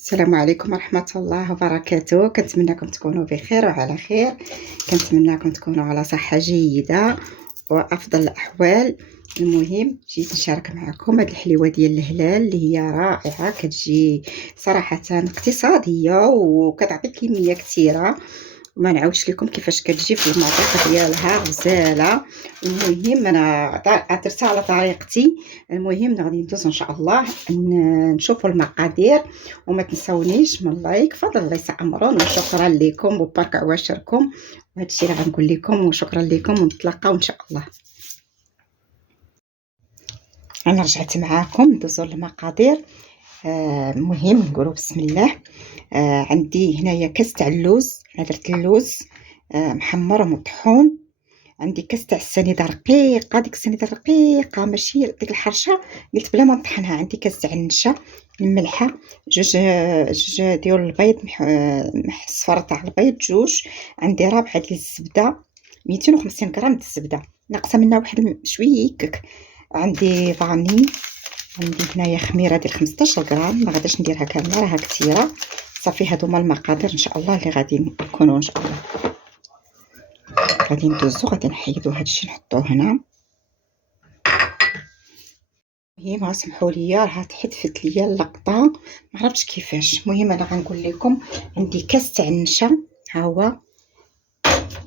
السلام عليكم ورحمة الله وبركاته. كنتمنىكم تكونوا بخير وعلى خير. كنتمنىكم تكونوا على صحة جيدة وأفضل الأحوال. المهم جيت نشارك معكم هاد الحليوة ديال الهلال اللي هي رائعة، كتجي صراحة اقتصادية وكتعطي كمية كثيرة. ما نعاودش لكم كيفاش كتجي في المذاق ديالها غزاله. المهم انا درتها على طريقتي. المهم غادي ندوز ان شاء الله نشوفوا المقادير، وما تنسونيش من لايك، فضل الله يسعمرون، وشكرا لكم وبارك عواشركم. وهذا الشيء اللي غنقول لكم، وشكرا لكم، ونتلاقاو ان شاء الله. انا رجعت معاكم ندوزو المقادير. المهم نقولوا بسم الله. عندي هنايا كاس تاع اللوز، درت اللوز محمر ومطحون. عندي كاس تاع السنيده رقيقه، ديك السنيده رقيقه ماشي ديك الحرشه، قلت بلا ما نطحنها. عندي كاس تاع النشا الملحه، جوج ديال البيض صفر تاع البيض جوج. عندي رابعه ديال الزبده، 250 غرام د الزبده، ناقصه منها واحد شويه هكاك. عندي فاني، عندي هنايا خميره ديال 15 غرام، ما غاداش نديرها كامله راها كثيره. صافي هادو هما المقادير ان شاء الله اللي غادي نكونوا ان شاء الله. غادي ندوزو، غادي نحيدو هادشي نحطوه هنا. المهم سمحوا لي راه تحدفت ليا اللقطه، ما عرفتش كيفاش. المهم انا غنقول لكم. عندي كاس تاع النشا، ها هو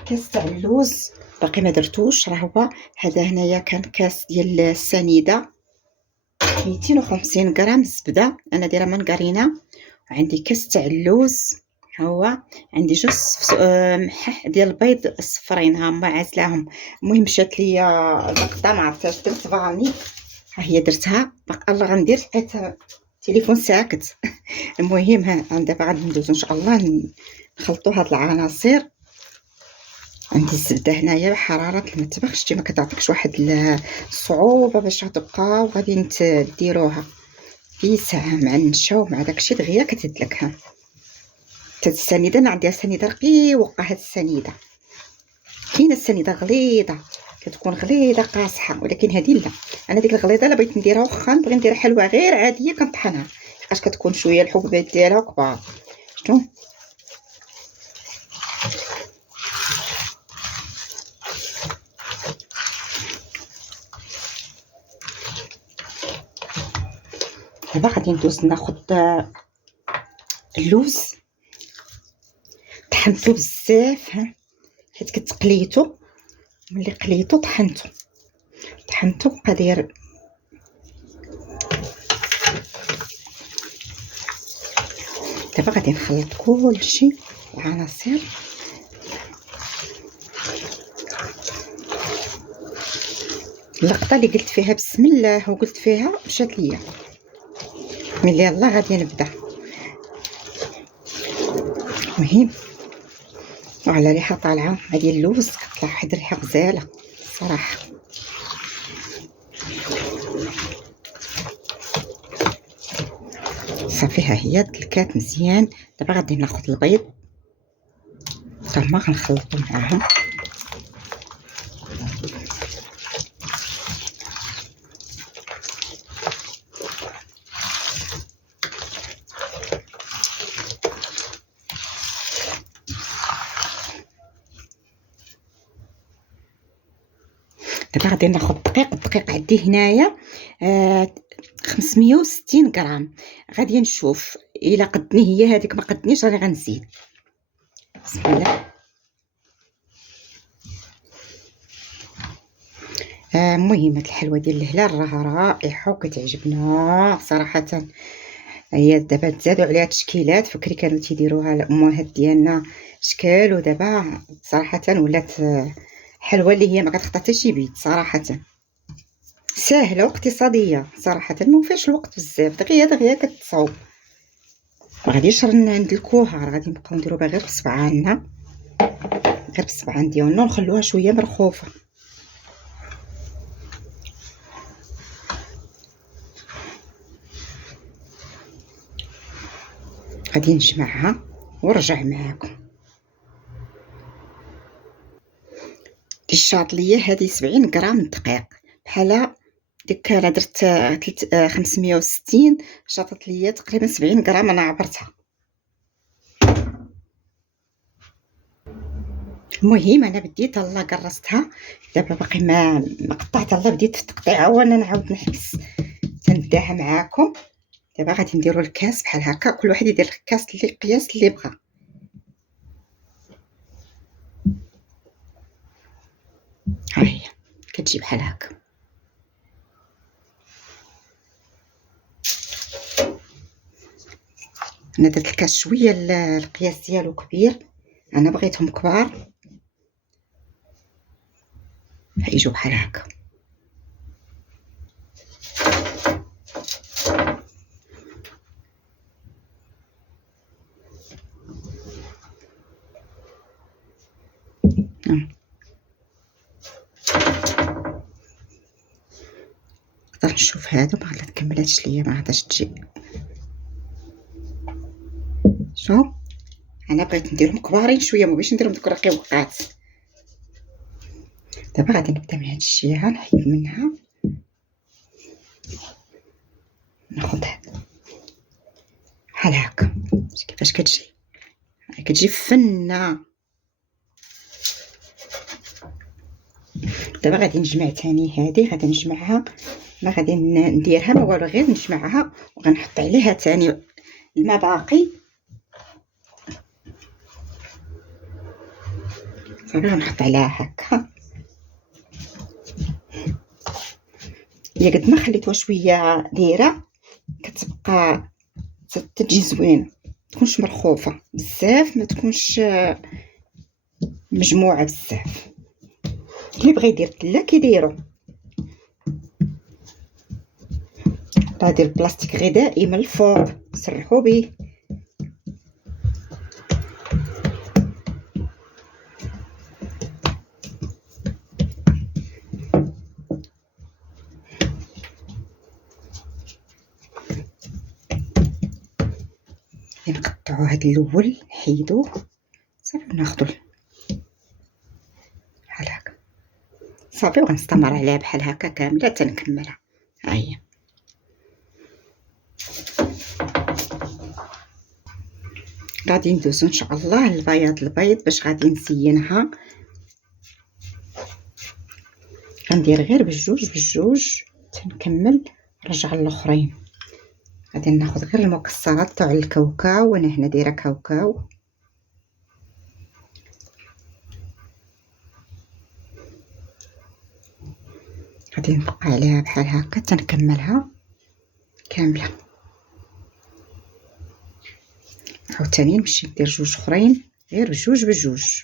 كاس تاع اللوز باقي ما درتوش، راه هو هذا هنايا. كان كاس ديال السنيده، 250 غرام الزبده انا دايره منقرينه. وعندي كاس تاع اللوز، ها هو. عندي جوج محح ديال البيض الصفرين، ها هما عازلاهم. المهم مشات ليا اللقطه ما عرفتهاش، درت فاني، ها هي درتها. باقي الله غندير، لقيت التليفون ساكت. المهم ها دابا غادي ندوز ان شاء الله نخلطوا هاد العناصر. عندي الزبده هنايا بحراره المطبخ، شتي ما كتعطيكش واحد الصعوبه باش تبقى، وغادي ديروها في ساعه مع النشا ومع داكشي دغيا كتدلك. ها هاد السنيده انا عندي سنيده رقيقه. هاد السنيده كاينه السنيده غليظه، كتكون غليظه قاصحه، ولكن هذه لا. انا ديك الغليظه لا بغيت نديرها، واخا نبغي نديرها حلوه غير عاديه كنطحنها، حيت كتكون شويه الحبوبات ديالها كبار. شفتوا؟ دابا غادي ندوز ناخذ اللوز، طحنتو بزاف حيت كتقليتو. ملي قليتو طحنتو بقى داير. دابا غادي نخلط كلشي العناصر. اللقطه اللي قلت فيها بسم الله وقلت فيها مشات ليا. ملي يلا غادي نبدا. المهم وعلى ريحه طالعه هذه اللوز، كطلع واحد الريحه غزاله صراحه. صافي ها هي دلكات مزيان. دابا غادي ناخذ البيض حتى هما غنخلطو معاهم. دابا غادي ناخذ الدقيق عندي هنايا 560 غرام. غادي نشوف الا قدني هي هذيك، ما قدنيش راني غنزيد. بسم الله. المهم هاد الحلوه ديال الهلال راها رائعه وكتعجبنا صراحه. هي دابا تزادوا عليها تشكيلات، فكري كانوا تيديروها الامهات ديالنا شكال، ودابا صراحه ولات حلوه اللي هي ما كتخطى حتى شي بيت صراحه، ساهله واقتصاديه صراحه، ما فيهاش الوقت بزاف، دغيا كتصاوب. ما غاديش ندلكوها، راه غادي نبقاو نديروها غير بصبعاننا، غير بصبعان ديالنا، ونخلوها شويه مرخوفه. غادي نجمعها ونرجع معاكم. الشاطليه هذه 70 غرام دقيق، بحال ديك انا درت 560 شاطت ليا تقريبا 70 غرام. انا عبرتها. المهم انا بديت الله قرصتها. دابا باقي ما قطعت. الله بديت في التقطيعه وانا نعاود نحبس تنداها معاكم. دابا غادي نديرو الكاس بحال هكا، كل واحد يدير الكاس اللي القياس اللي بغا. ها هي كتجي بحال هكا. انا درت الكاس شويه القياس ديالو كبير، انا بغيتهم كبار يجوا بحال هكا. نقدر نشوف هادو ما غادا تكملاتش ليا، ما غاداش تجي. شوف انا بغيت نديرهم كبارين شويه، ما بغيتش نديرهم دوك رقيق وقعات. دابا غادي نبدا من هاد الجهه، نحيد منها، ناخذ هاد بحال هكا. كيفاش كتجي؟ كتجي فنه. دابا غادي نجمع تاني هادي، غادي نجمعها، ما غادي نديرها ما والو، غير نجمعها وغنحط عليها تاني الماء باقي. صافي غنحط عليها هكا. هي قد ما خليتوها شويه دايره كتبقى تجي زوينه، تكونش مرخوفه بزاف، ما تكونش مجموعه بزاف. اللي بغى يدير تله كيديروا. غادي البلاستيك غذائي من الفوق سرحوا به. نقطعوا هذا الاول نحيدوه صافي وناخذوا بحال هكا صافي، وغنستمر عليها بحال هكا كامله تنكملها. ها هي غادي ندوزو ان شاء الله البيض باش غادي نزينها. غندير غير بجوج تنكمل نرجع الاخرين. غادي ناخذ غير المكسرات تاع الكاوكاو، وانا هنا دايره كاوكاو. غادي نبقى عليها بحال هكا تنكملها كامله. عاوتاني نمشي ندير جوج اخرين غير بجوج.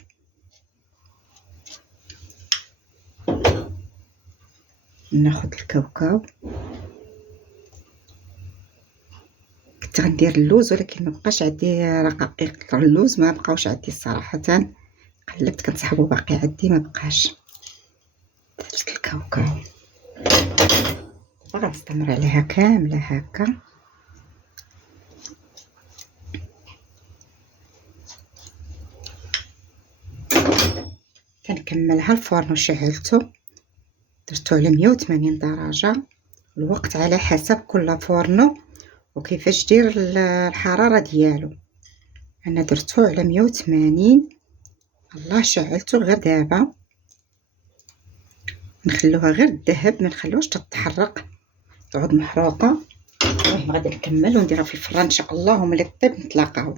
ناخذ الكاوكاو. كنت غندير اللوز ولكن ما بقاش عندي رقائق اللوز، ما بقاوش عندي صراحه. قلبت كنصحبو باقي عندي، ما بقاش. درت الكاوكاو غنستمر عليها كامله هكا. كنكملها. الفرن شعلته درتو على 180 درجه. الوقت على حسب كل فرن وكيفاش دير الحراره ديالو. انا درتو على 180. الله شعلته غير دابا نخلوها غير الذهب، ما نخلوهاش تتحرق تعود محروقه. المهم غادي نكمل ونديرها في الفران ان شاء الله، وملي طيب نتلاقاو.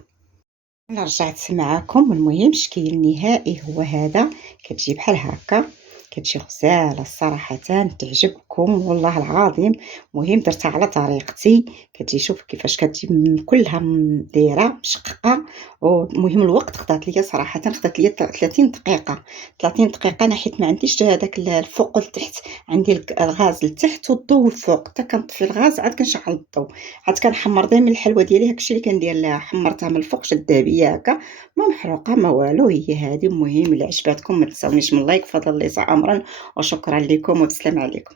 انا رجعت معكم. المهم الشكل النهائي هو هذا. كتجي بحال هكا، كتجي غزاله صراحه، تعجبكم والله العظيم. مهم درتها على طريقتي. كتجي شوف كيفاش كتجي كلها دايره مشققه. ومهم الوقت خدات ليا صراحه، خدات ليا 30 دقيقه. 30 دقيقه انا حيت ما عنديش هذاك الفوق والتحت، عندي الغاز لتحت والضو الفوق. حتى كنطفي الغاز عاد كنشعل الضو، عاد كنحمر دائما الحلوه ديالي. هادشي اللي كندير لها، حمرتها من الفوق شدها بيا هكا، ما محروقه ما والو. هي هذه. المهم اللي عجباتكم ما تنساونيش من لايك. فضل الله امرا، وشكرا لكم وبسلام عليكم.